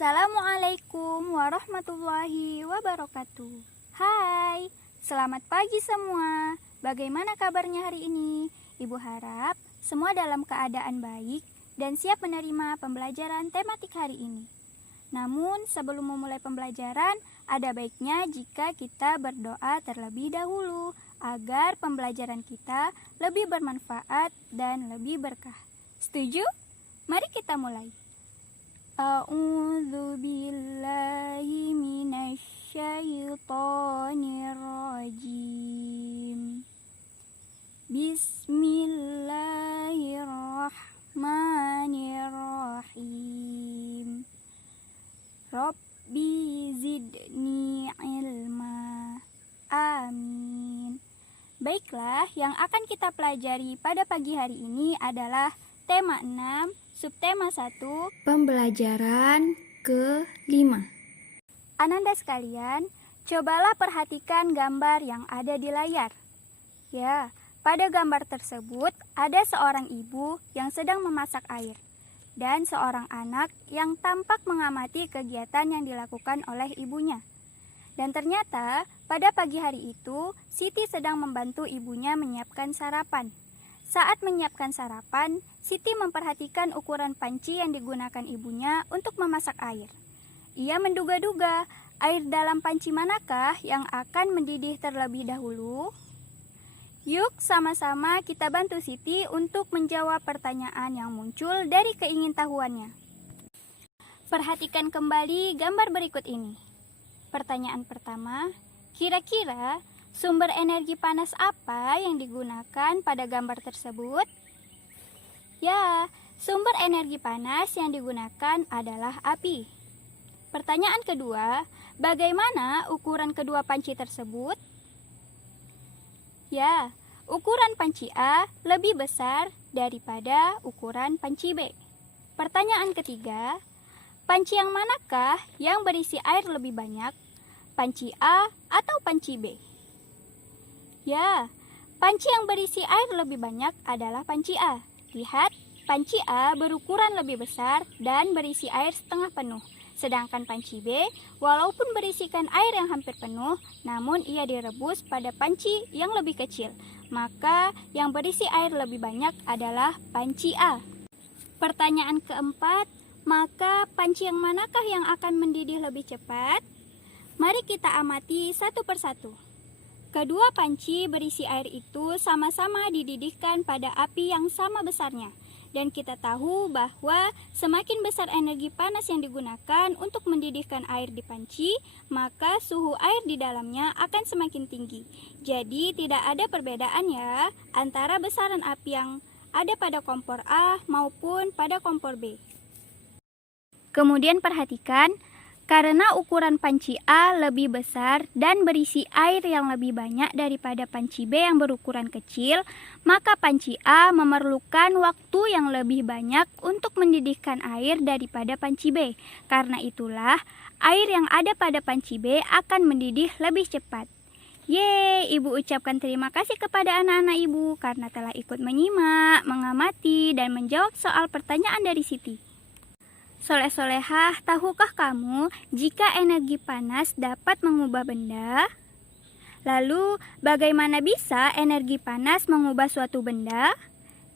Assalamualaikum warahmatullahi wabarakatuh. Hai, selamat pagi semua. Bagaimana kabarnya hari ini? Ibu harap semua dalam keadaan baik dan siap menerima pembelajaran tematik hari ini. Namun sebelum memulai pembelajaran, ada baiknya jika kita berdoa terlebih dahulu agar pembelajaran kita lebih bermanfaat dan lebih berkah. Setuju? Mari kita mulai. A'udzu billahi minasyaitonir rajim. Bismillahirrahmanirrahim. Rabbi zidni ilma. Amin. Baiklah, yang akan kita pelajari pada pagi hari ini adalah tema 6, subtema 1, pembelajaran ke-5. Ananda sekalian, cobalah perhatikan gambar yang ada di layar. Ya, pada gambar tersebut ada seorang ibu yang sedang memasak air dan seorang anak yang tampak mengamati kegiatan yang dilakukan oleh ibunya. Dan ternyata pada pagi hari itu Siti sedang membantu ibunya menyiapkan sarapan. Saat menyiapkan sarapan, Siti memperhatikan ukuran panci yang digunakan ibunya untuk memasak air. Ia menduga-duga, air dalam panci manakah yang akan mendidih terlebih dahulu? Yuk sama-sama kita bantu Siti untuk menjawab pertanyaan yang muncul dari keingintahuannya. Perhatikan kembali gambar berikut ini. Pertanyaan pertama, kira-kira sumber energi panas apa yang digunakan pada gambar tersebut? Ya, sumber energi panas yang digunakan adalah api. Pertanyaan kedua, bagaimana ukuran kedua panci tersebut? Ya, ukuran panci A lebih besar daripada ukuran panci B. Pertanyaan ketiga, panci yang manakah yang berisi air lebih banyak? Panci A atau panci B? Ya, panci yang berisi air lebih banyak adalah panci A. Lihat, panci A berukuran lebih besar dan berisi air setengah penuh. Sedangkan panci B, walaupun berisikan air yang hampir penuh, namun ia direbus pada panci yang lebih kecil. Maka yang berisi air lebih banyak adalah panci A. Pertanyaan keempat, maka panci yang manakah yang akan mendidih lebih cepat? Mari kita amati satu persatu. Kedua panci berisi air itu sama-sama dididihkan pada api yang sama besarnya. Dan kita tahu bahwa semakin besar energi panas yang digunakan untuk mendidihkan air di panci, maka suhu air di dalamnya akan semakin tinggi. Jadi tidak ada perbedaan ya antara besaran api yang ada pada kompor A maupun pada kompor B. Kemudian perhatikan, karena ukuran panci A lebih besar dan berisi air yang lebih banyak daripada panci B yang berukuran kecil, maka panci A memerlukan waktu yang lebih banyak untuk mendidihkan air daripada panci B. Karena itulah, air yang ada pada panci B akan mendidih lebih cepat. Yeay, Ibu ucapkan terima kasih kepada anak-anak Ibu karena telah ikut menyimak, mengamati, dan menjawab soal pertanyaan dari Siti. Soleh-solehah, tahukah kamu jika energi panas dapat mengubah benda? Lalu, bagaimana bisa energi panas mengubah suatu benda?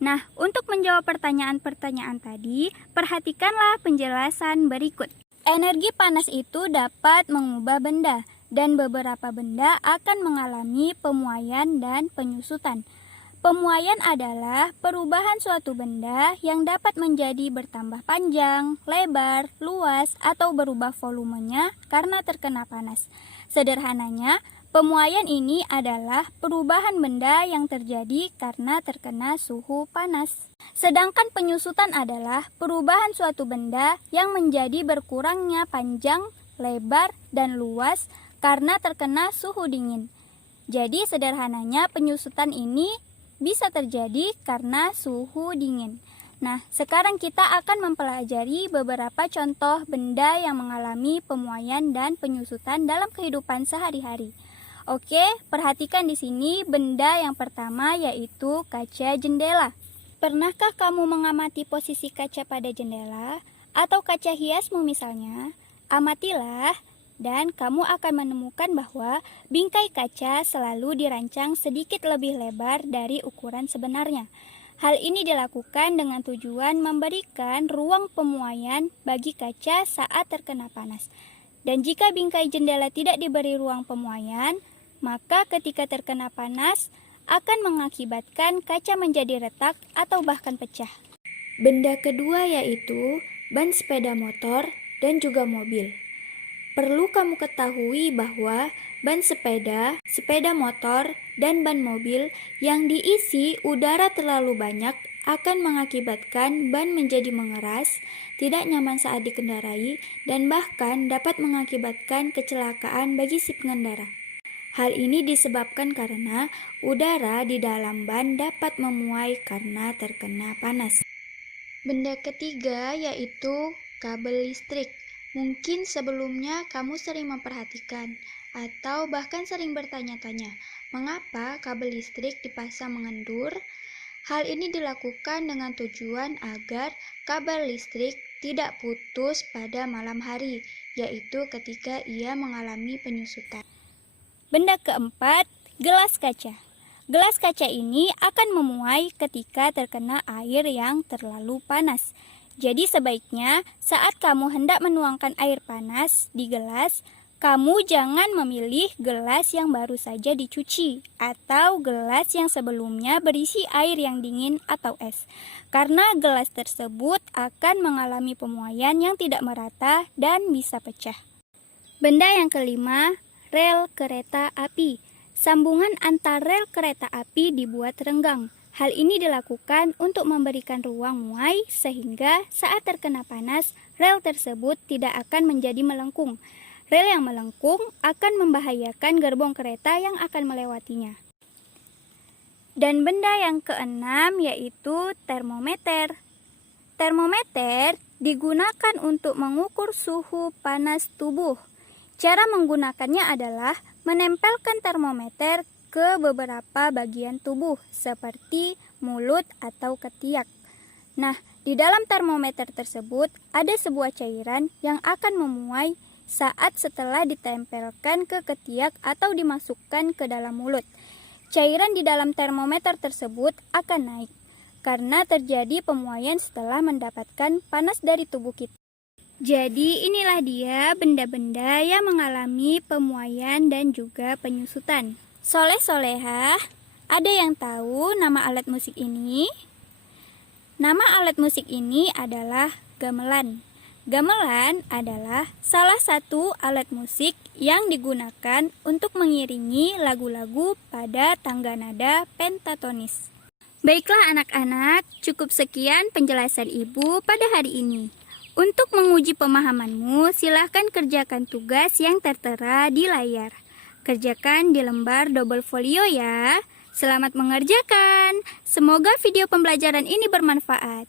Nah, untuk menjawab pertanyaan-pertanyaan tadi, perhatikanlah penjelasan berikut. Energi panas itu dapat mengubah benda, dan beberapa benda akan mengalami pemuaian dan penyusutan. Pemuaian adalah perubahan suatu benda yang dapat menjadi bertambah panjang, lebar, luas, atau berubah volumenya karena terkena panas. Sederhananya, pemuaian ini adalah perubahan benda yang terjadi karena terkena suhu panas. Sedangkan penyusutan adalah perubahan suatu benda yang menjadi berkurangnya panjang, lebar, dan luas karena terkena suhu dingin. Jadi sederhananya penyusutan ini bisa terjadi karena suhu dingin. Nah, sekarang kita akan mempelajari beberapa contoh benda yang mengalami pemuaian dan penyusutan dalam kehidupan sehari-hari. Oke, perhatikan di sini benda yang pertama yaitu kaca jendela. Pernahkah kamu mengamati posisi kaca pada jendela? atau kaca hiasmu misalnya, amatilah dan kamu akan menemukan bahwa bingkai kaca selalu dirancang sedikit lebih lebar dari ukuran sebenarnya. Hal ini dilakukan dengan tujuan memberikan ruang pemuaian bagi kaca saat terkena panas. Dan jika bingkai jendela tidak diberi ruang pemuaian, maka ketika terkena panas akan mengakibatkan kaca menjadi retak atau bahkan pecah. Benda kedua yaitu ban sepeda motor dan juga mobil. Perlu kamu ketahui bahwa ban sepeda, sepeda motor, dan ban mobil yang diisi udara terlalu banyak akan mengakibatkan ban menjadi mengeras, tidak nyaman saat dikendarai, dan bahkan dapat mengakibatkan kecelakaan bagi si pengendara. Hal ini disebabkan karena udara di dalam ban dapat memuai karena terkena panas. Benda ketiga yaitu kabel listrik. Mungkin sebelumnya kamu sering memperhatikan atau bahkan sering bertanya-tanya, mengapa kabel listrik dipasang mengendur? Hal ini dilakukan dengan tujuan agar kabel listrik tidak putus pada malam hari, yaitu ketika ia mengalami penyusutan. Benda keempat, gelas kaca. Gelas kaca ini akan memuai ketika terkena air yang terlalu panas. Jadi sebaiknya saat kamu hendak menuangkan air panas di gelas, kamu jangan memilih gelas yang baru saja dicuci atau gelas yang sebelumnya berisi air yang dingin atau es. Karena gelas tersebut akan mengalami pemuaian yang tidak merata dan bisa pecah. Benda yang kelima, rel kereta api. Sambungan antar rel kereta api dibuat renggang. Hal ini dilakukan untuk memberikan ruang muai sehingga saat terkena panas, rel tersebut tidak akan menjadi melengkung. Rel yang melengkung akan membahayakan gerbong kereta yang akan melewatinya. Dan benda yang keenam yaitu termometer. Termometer digunakan untuk mengukur suhu panas tubuh. Cara menggunakannya adalah menempelkan termometer ke beberapa bagian tubuh seperti mulut atau ketiak. Nah, di dalam termometer tersebut ada sebuah cairan yang akan memuai saat setelah ditempelkan ke ketiak atau dimasukkan ke dalam mulut. Cairan di dalam termometer tersebut akan naik karena terjadi pemuaian setelah mendapatkan panas dari tubuh kita. Jadi inilah dia benda-benda yang mengalami pemuaian dan juga penyusutan. Soleh-solehah, ada yang tahu nama alat musik ini? Nama alat musik ini adalah gamelan. Gamelan adalah salah satu alat musik yang digunakan untuk mengiringi lagu-lagu pada tangga nada pentatonis. Baiklah anak-anak, cukup sekian penjelasan Ibu pada hari ini. Untuk menguji pemahamanmu, silahkan kerjakan tugas yang tertera di layar. Kerjakan di lembar double folio ya. Selamat mengerjakan. Semoga video pembelajaran ini bermanfaat.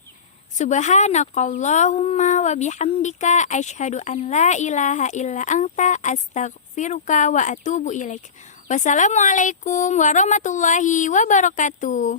Subhanakallahumma wa bihamdika asyhadu an la ilaha illa anta astaghfiruka wa atubu ilaik. Wassalamualaikum warahmatullahi wabarakatuh.